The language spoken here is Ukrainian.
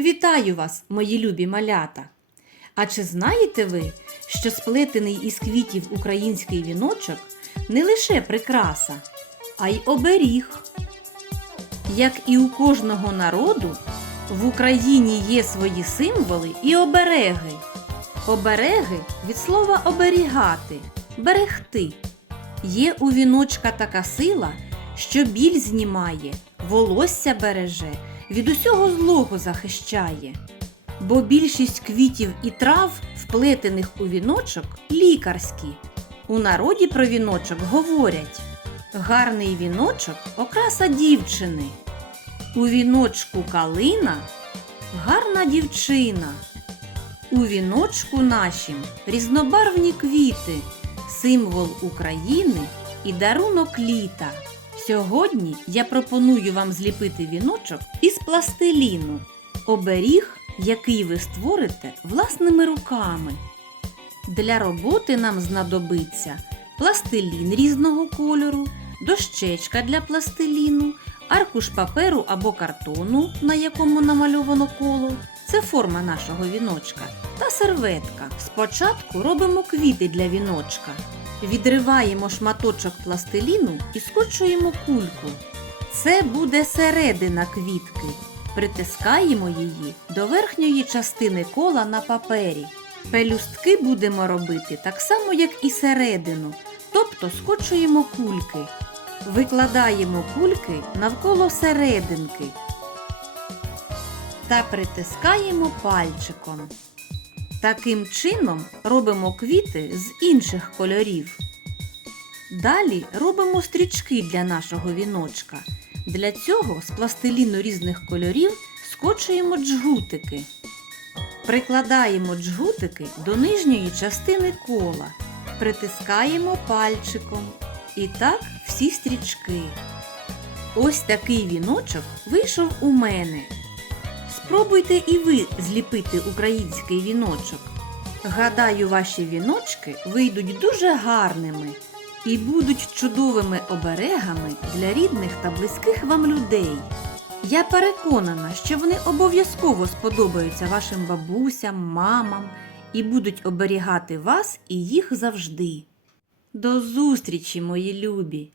Вітаю вас, мої любі малята! А чи знаєте ви, що сплетений із квітів український віночок не лише прикраса, а й оберіг? Як і у кожного народу, в Україні є свої символи і обереги. Обереги від слова оберігати, берегти. Є у віночка така сила, що біль знімає, волосся береже, від усього злого захищає. Бо більшість квітів і трав, вплетених у віночок, лікарські. У народі про віночок говорять гарний віночок окраса дівчини. У віночку калина гарна дівчина. У віночку нашім різнобарвні квіти, символ України і дарунок літа. Сьогодні я пропоную вам зліпити віночок із пластиліну, оберіг, який ви створите власними руками. Для роботи нам знадобиться пластилін різного кольору, дощечка для пластиліну, аркуш паперу або картону, на якому намальовано коло. Це форма нашого віночка та серветка. Спочатку робимо квіти для віночка. Відриваємо шматочок пластиліну і скочуємо кульку. Це буде середина квітки. Притискаємо її до верхньої частини кола на папері. Пелюстки будемо робити так само, як і середину, тобто скочуємо кульки. Викладаємо кульки навколо серединки та притискаємо пальчиком. Таким чином робимо квіти з інших кольорів. Далі робимо стрічки для нашого віночка. Для цього з пластиліну різних кольорів скочуємо джгутики. Прикладаємо джгутики до нижньої частини кола, притискаємо пальчиком. І так всі стрічки. Ось такий віночок вийшов у мене. Спробуйте і ви зліпити український віночок. Гадаю, ваші віночки вийдуть дуже гарними і будуть чудовими оберегами для рідних та близьких вам людей. Я переконана, що вони обов'язково сподобаються вашим бабусям, мамам і будуть оберігати вас і їх завжди. До зустрічі, мої любі!